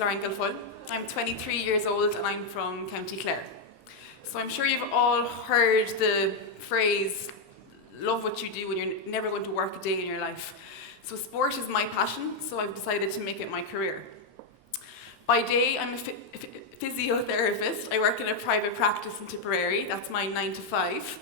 Lauren Guilfoyle. I'm 23 years old and I'm from County Clare. So I'm sure you've all heard the phrase, love what you do when you're never going to work a day in your life. So sport is my passion, so I've decided to make it my career. By day, I'm a physiotherapist. I work in a private practice in Tipperary. That's my 9 to 5.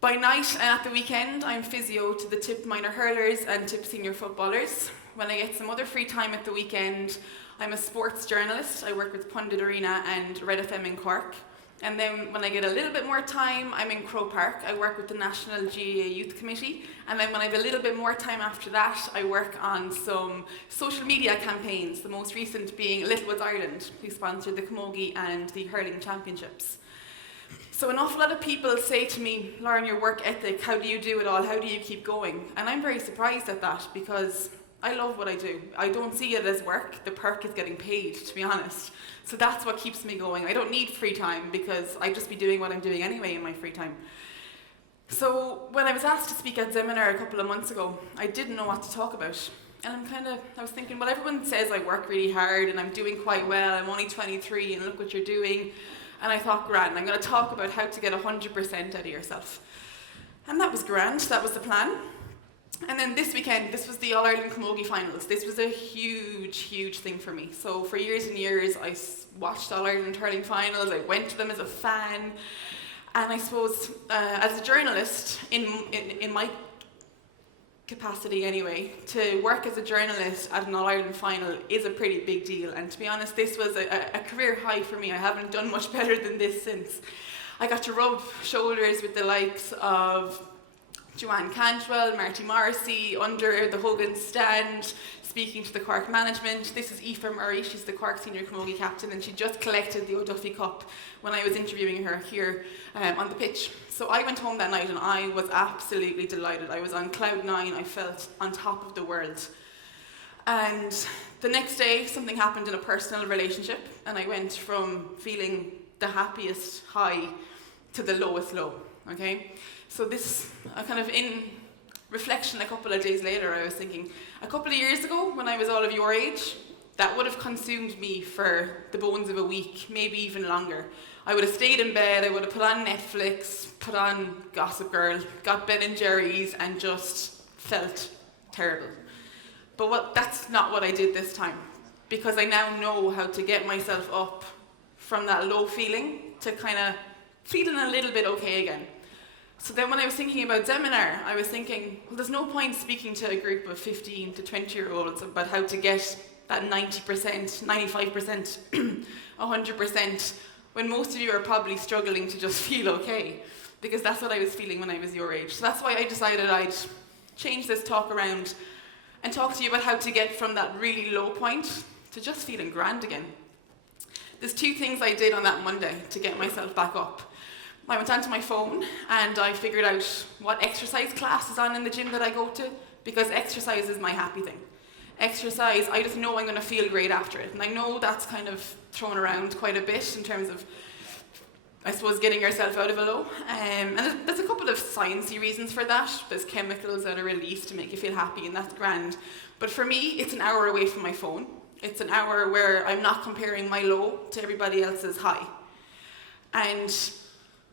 By night and at the weekend, I'm physio to the Tip Minor Hurlers and Tip Senior Footballers. When I get some other free time at the weekend, I'm a sports journalist. I work with Pundit and Red FM in Cork. And then when I get a little bit more time, I'm in Croke Park. I work with the National GAA Youth Committee. And then when I have a little bit more time after that, I work on some social media campaigns, the most recent being Littlewoods Ireland, who sponsored the Camogie and the Hurling Championships. So an awful lot of people say to me, Lauren, your work ethic, how do you do it all? How do you keep going? And I'm very surprised at that because I love what I do. I don't see it as work. The perk is getting paid, to be honest. So that's what keeps me going. I don't need free time because I'd just be doing what I'm doing anyway in my free time. So when I was asked to speak at Zeminar a couple of months ago, I didn't know what to talk about. And I was thinking, well, everyone says I work really hard and I'm doing quite well. I'm only 23 and look what you're doing. And I thought, grand, I'm going to talk about how to get 100% out of yourself. And that was grand. That was the plan. And then this weekend, this was the All-Ireland Camogie finals. This was a huge, huge thing for me. So for years and years, I watched All-Ireland hurling finals. I went to them as a fan. And I suppose, as a journalist, in my capacity anyway, to work as a journalist at an All-Ireland final is a pretty big deal. And to be honest, this was a career high for me. I haven't done much better than this since. I got to rub shoulders with the likes of Joanne Cantwell, Marty Morrissey, under the Hogan stand, speaking to the Cork management. This is Aoife Murray, she's the Cork Senior Camogie captain, and she just collected the O'Duffy Cup when I was interviewing her here on the pitch. So I went home that night and I was absolutely delighted. I was on cloud 9, I felt on top of the world. And the next day, something happened in a personal relationship, and I went from feeling the happiest high to the lowest low, okay? So this, kind of in reflection a couple of days later, I was thinking, a couple of years ago, when I was all of your age, that would have consumed me for the bones of a week, maybe even longer. I would have stayed in bed, I would have put on Netflix, put on Gossip Girl, got Ben and Jerry's, and just felt terrible. But that's not what I did this time, because I now know how to get myself up from that low feeling to kind of feeling a little bit okay again. So then when I was thinking about Zeminar, I was thinking, well, there's no point speaking to a group of 15 to 20-year-olds about how to get that 90%, 95%, 100%, when most of you are probably struggling to just feel okay, because that's what I was feeling when I was your age. So that's why I decided I'd change this talk around and talk to you about how to get from that really low point to just feeling grand again. There's 2 things I did on that Monday to get myself back up. I went onto my phone and I figured out what exercise class is on in the gym that I go to, because exercise is my happy thing. Exercise, I just know I'm going to feel great after it. And I know that's kind of thrown around quite a bit in terms of, I suppose, getting yourself out of a low. And there's a couple of sciencey reasons for that. There's chemicals that are released to make you feel happy, and that's grand. But for me, it's an hour away from my phone. It's an hour where I'm not comparing my low to everybody else's high. And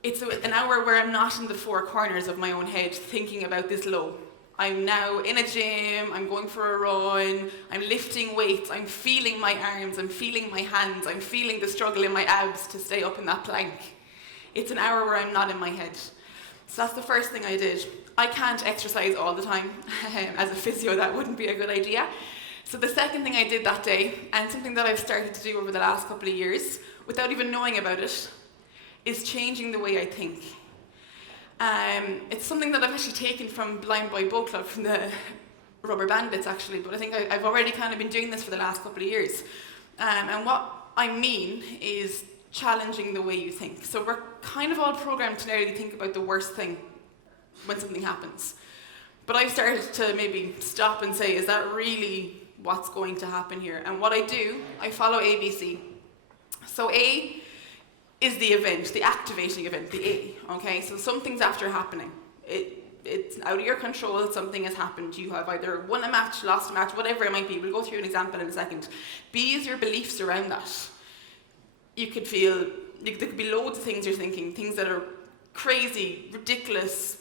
it's an hour where I'm not in the 4 corners of my own head thinking about this low. I'm now in a gym, I'm going for a run, I'm lifting weights, I'm feeling my arms, I'm feeling my hands, I'm feeling the struggle in my abs to stay up in that plank. It's an hour where I'm not in my head. So that's the first thing I did. I can't exercise all the time. As a physio, that wouldn't be a good idea. So the second thing I did that day, and something that I've started to do over the last couple of years, without even knowing about it, is changing the way I think. It's something that I've actually taken from Blindboy book club, from the Rubber Bandits actually, but I think I've already kind of been doing this for the last couple of years. And what I mean is challenging the way you think. So we're kind of all programmed to nearly think about the worst thing when something happens. But I've started to maybe stop and say, is that really what's going to happen here? And what I do, I follow ABC. So A is the event, the activating event, the A, okay? So something's after happening. it's out of your control, something has happened. You have either won a match, lost a match, whatever it might be. We'll go through an example in a second. B is your beliefs around that. You could feel, there could be loads of things you're thinking, things that are crazy, ridiculous,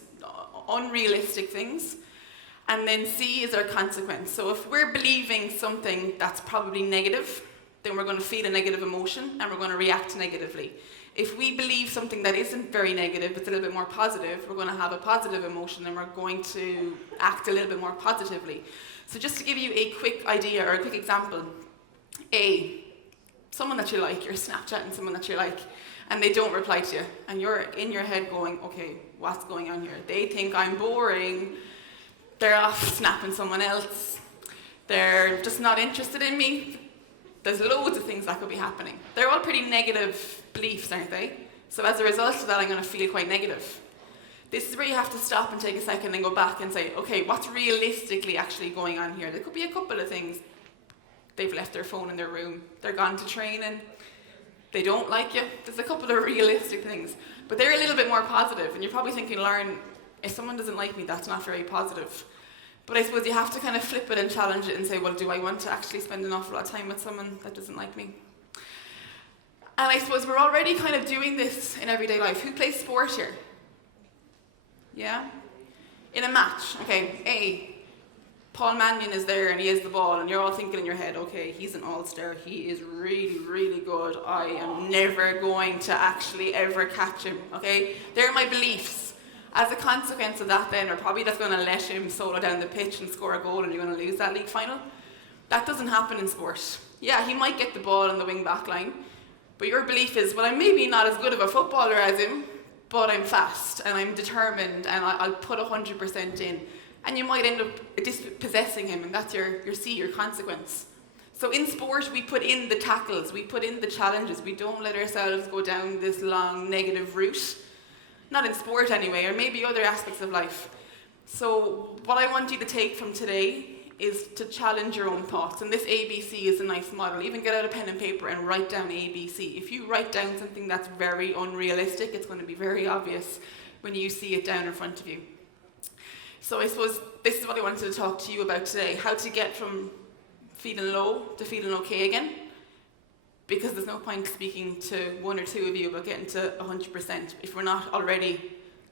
unrealistic things. And then C is our consequence. So if we're believing something that's probably negative, then we're going to feel a negative emotion and we're going to react negatively. If we believe something that isn't very negative, it's a little bit more positive, we're going to have a positive emotion and we're going to act a little bit more positively. So just to give you a quick idea or a quick example, A, someone that you like, you're Snapchatting someone that you like, and they don't reply to you, and you're in your head going, okay, what's going on here? They think I'm boring, they're off snapping someone else, they're just not interested in me. There's loads of things that could be happening. They're all pretty negative beliefs, aren't they? So as a result of that, I'm going to feel quite negative. This is where you have to stop and take a second and go back and say, okay, what's realistically actually going on here? There could be a couple of things. They've left their phone in their room. They're gone to training. They don't like you. There's a couple of realistic things. But they're a little bit more positive. And you're probably thinking, Lauren, if someone doesn't like me, that's not very positive. But I suppose you have to kind of flip it and challenge it and say, well, do I want to actually spend an awful lot of time with someone that doesn't like me? And I suppose we're already kind of doing this in everyday life. Who plays sport here? Yeah? In a match, okay, A, Paul Mannion is there and he has the ball and you're all thinking in your head, okay, he's an all-star, he is really, really good. I am never going to actually ever catch him, okay? They're my beliefs. As a consequence of that then, or probably that's going to let him solo down the pitch and score a goal and you're going to lose that league final. That doesn't happen in sport. Yeah, he might get the ball on the wing back line, but your belief is, well, I'm maybe not as good of a footballer as him, but I'm fast and I'm determined and I'll put 100% in. And you might end up dispossessing him, and that's your C, your consequence. So in sport, we put in the tackles, we put in the challenges, we don't let ourselves go down this long negative route. Not in sport anyway, or maybe other aspects of life. So what I want you to take from today is to challenge your own thoughts. And this ABC is a nice model. Even get out a pen and paper and write down ABC. If you write down something that's very unrealistic, it's going to be very obvious when you see it down in front of you. So I suppose this is what I wanted to talk to you about today. How to get from feeling low to feeling okay again. Because there's no point speaking to one or two of you about getting to 100% if we're not already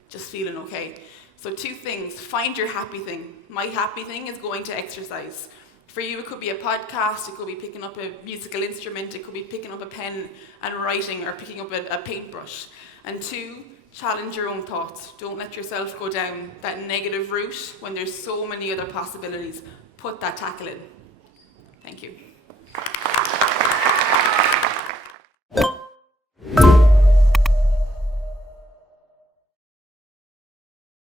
just feeling okay. So 2 things. Find your happy thing. My happy thing is going to exercise. For you, it could be a podcast, it could be picking up a musical instrument, it could be picking up a pen and writing, or picking up a paintbrush. And 2, challenge your own thoughts. Don't let yourself go down that negative route when there's so many other possibilities. Put that tackle in. Thank you.